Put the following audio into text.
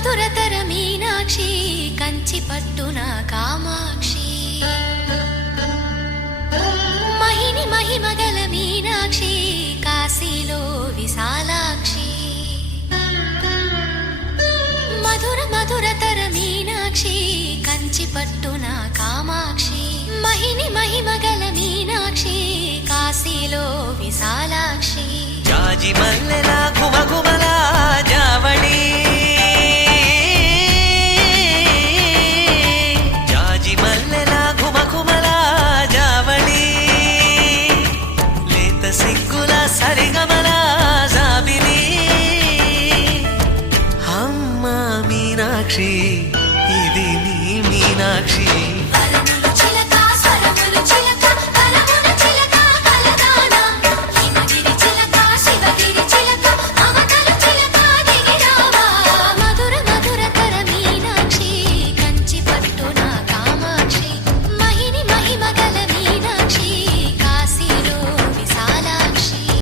మధురతర మీనాక్షి కంచి పట్టున కామాక్షి మహిని మహిమగల మీనాక్షి కాశీలో విశాలాక్షి మధుర మధురతర మీనాక్షి కంచి పట్టున కామాక్షి మహిని మహిమగల మీనాక్షి కాశీలో విశాలాక్షి జాజి మల్లెల ఘుమఘుమల జావళి జాజి మల్లెల ఘుమఘుమల జావళి లేత సిగ్గుల సరిగమల జాబిలి అమ్మ మీనాక్షి ఇది నీ మీనాక్షి